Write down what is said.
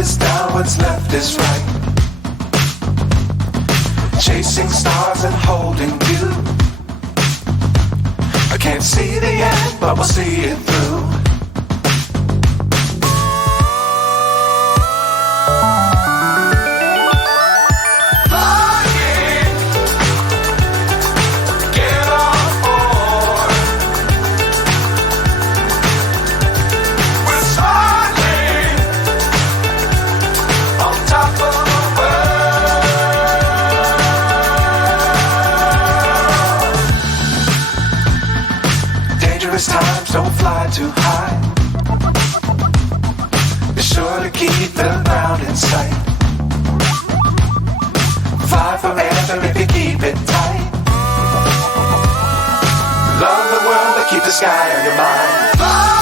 is down, what's left is right. Chasing stars and holding you. I can't see the end, but we'll see it through. Times don't fly too high. Be sure to keep the ground in sight. Fly forever if you keep it tight. Love the world but keep the sky on your mind. Fly!